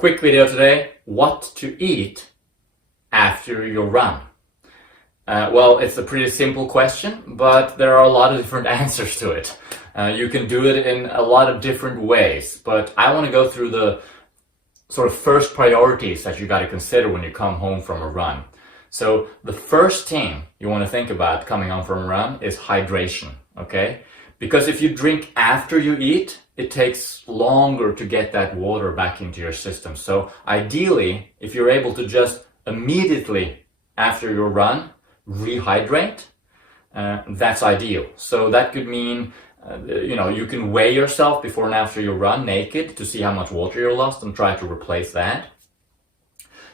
Quick video today, what to eat after your run. Well, it's a pretty simple question, but there are a lot of different answers to it. You can do it in a lot of different ways, but I want to go through the sort of first priorities that you got to consider when you come home from a run. So the first thing you want to think about coming home from a run is hydration, okay? Because if you drink after you eat, it takes longer to get that water back into your system. So ideally, if you're able to just immediately after your run, rehydrate, that's ideal. So that could mean, you can weigh yourself before and after your run naked to see how much water you lost and try to replace that.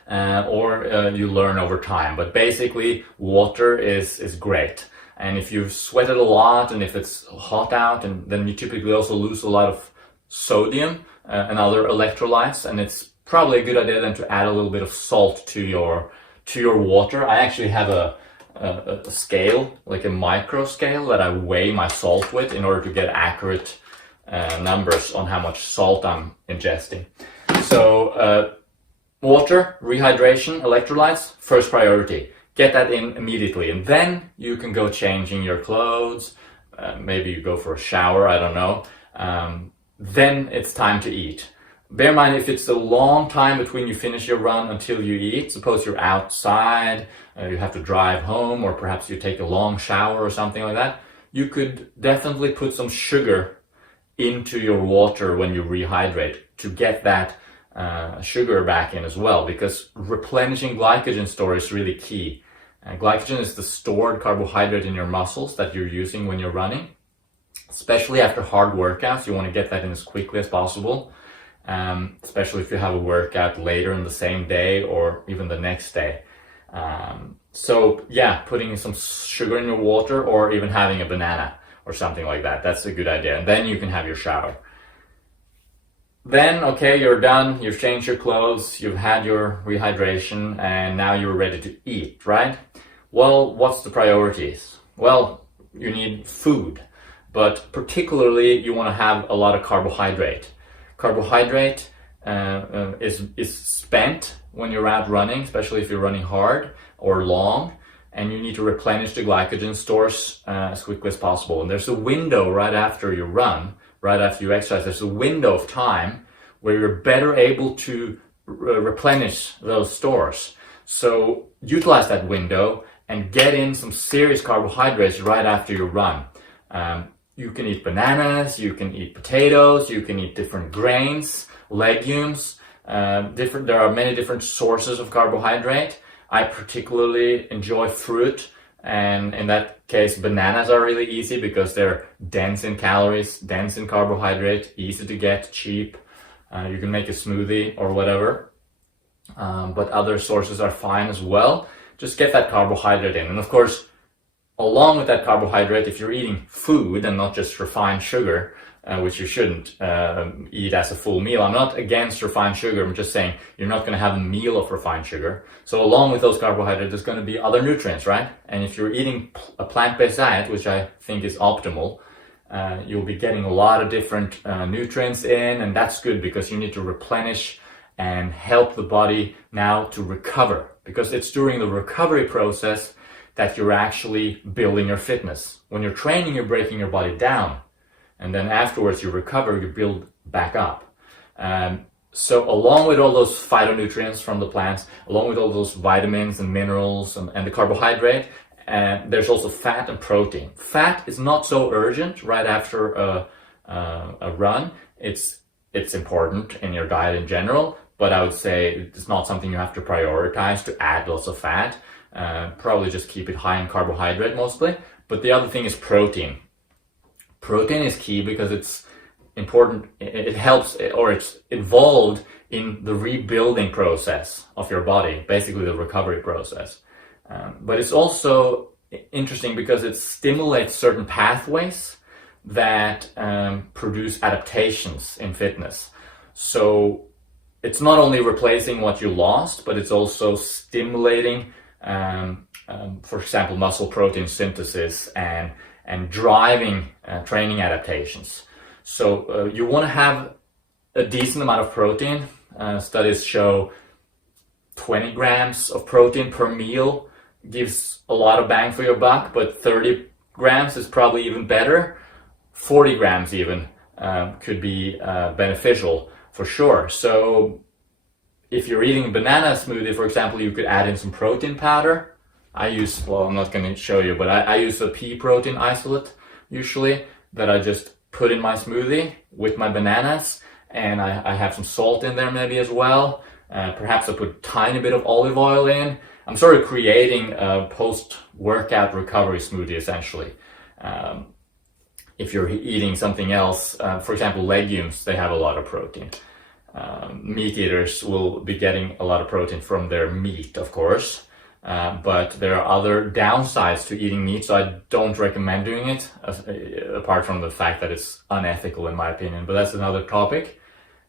Or you learn over time. But basically, water is great. And if you've sweated a lot and if it's hot out, and then you typically also lose a lot of sodium and other electrolytes, and it's probably a good idea then to add a little bit of salt to your water. I actually have a scale, like a micro scale, that I weigh my salt with in order to get accurate numbers on how much salt I'm ingesting. So water, rehydration, electrolytes, first priority. Get that in immediately, and then you can go changing your clothes. Maybe you go for a shower, I don't know. Then it's time to eat. Bear in mind, if it's a long time between you finish your run until you eat, suppose you're outside, you have to drive home, or perhaps you take a long shower or something like that, you could definitely put some sugar into your water when you rehydrate to get that sugar back in as well, because replenishing glycogen store is really key. Glycogen is the stored carbohydrate in your muscles that you're using when you're running. Especially after hard workouts, you want to get that in as quickly as possible, especially if you have a workout later in the same day or even the next day. So yeah, putting some sugar in your water or even having a banana or something like that, that's a good idea. And then you can have your shower. Then, okay, you're done, you've changed your clothes, you've had your rehydration, and now you're ready to eat, right? Well, what's the priorities? Well, you need food, but particularly you want to have a lot of carbohydrate. Carbohydrate is spent when you're out running, especially if you're running hard or long, and you need to replenish the glycogen stores as quickly as possible. And there's a window right after you run, right after you exercise, there's a window of time where you're better able to replenish those stores. So utilize that window and get in some serious carbohydrates right after your run. You can eat bananas, you can eat potatoes, you can eat different grains, legumes, there are many different sources of carbohydrate. I particularly enjoy fruit, and in that case, bananas are really easy because they're dense in calories, dense in carbohydrate, easy to get, cheap. You can make a smoothie or whatever, but other sources are fine as well. Just get that carbohydrate in. And of course, along with that carbohydrate, if you're eating food and not just refined sugar, which you shouldn't eat as a full meal. I'm not against refined sugar, I'm just saying you're not going to have a meal of refined sugar. So along with those carbohydrates, there's going to be other nutrients, right? And if you're eating a plant-based diet, which I think is optimal, you'll be getting a lot of different nutrients in, and that's good because you need to replenish and help the body now to recover, because it's during the recovery process that you're actually building your fitness. When you're training, you're breaking your body down, and then afterwards you recover, you build back up. So along with all those phytonutrients from the plants, along with all those vitamins and minerals and the carbohydrate, there's also fat and protein. Fat is not so urgent right after a run. It's important in your diet in general, but I would say it's not something you have to prioritize to add lots of fat. Probably just keep it high in carbohydrate mostly. But the other thing is protein. Protein is key because it's important. It helps, or it's involved in the rebuilding process of your body, basically the recovery process. But it's also interesting because it stimulates certain pathways that produce adaptations in fitness. So it's not only replacing what you lost, but it's also stimulating, for example, muscle protein synthesis and driving training adaptations. So you want to have a decent amount of protein, Studies show 20 grams of protein per meal gives a lot of bang for your buck, but 30 grams is probably even better. 40 grams even could be beneficial for sure. So if you're eating a banana smoothie, for example, you could add in some protein powder. I'm not going to show you, but I use a pea protein isolate usually that I just put in my smoothie with my bananas, and I have some salt in there maybe as well. Perhaps I put a tiny bit of olive oil in. I'm sort of creating a post-workout recovery smoothie essentially. If you're eating something else, for example, legumes, they have a lot of protein. Meat eaters will be getting a lot of protein from their meat, of course. But there are other downsides to eating meat, so I don't recommend doing it, apart from the fact that it's unethical in my opinion, but that's another topic.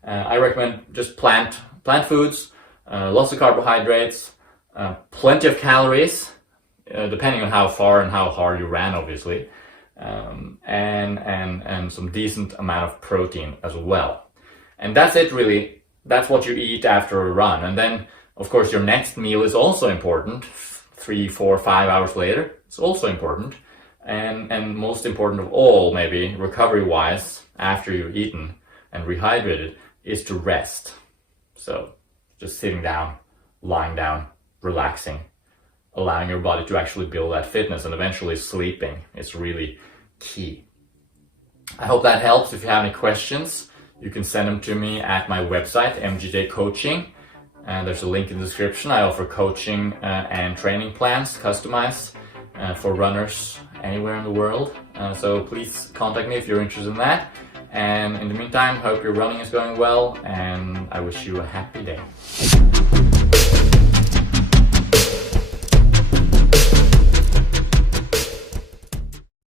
I recommend just plant foods, lots of carbohydrates, plenty of calories, depending on how far and how hard you ran, obviously, and some decent amount of protein as well. And that's it really. That's what you eat after a run. And then of course, your next meal is also important. 3, 4, 5 hours later, it's also important. And most important of all, maybe recovery-wise, after you've eaten and rehydrated, is to rest. So just sitting down, lying down, relaxing, allowing your body to actually build that fitness, and eventually sleeping is really key. I hope that helps. If you have any questions, you can send them to me at my website, MGJ Coaching. There's a link in the description. I offer coaching and training plans, customized for runners anywhere in the world. So please contact me if you're interested in that. And in the meantime, hope your running is going well, and I wish you a happy day.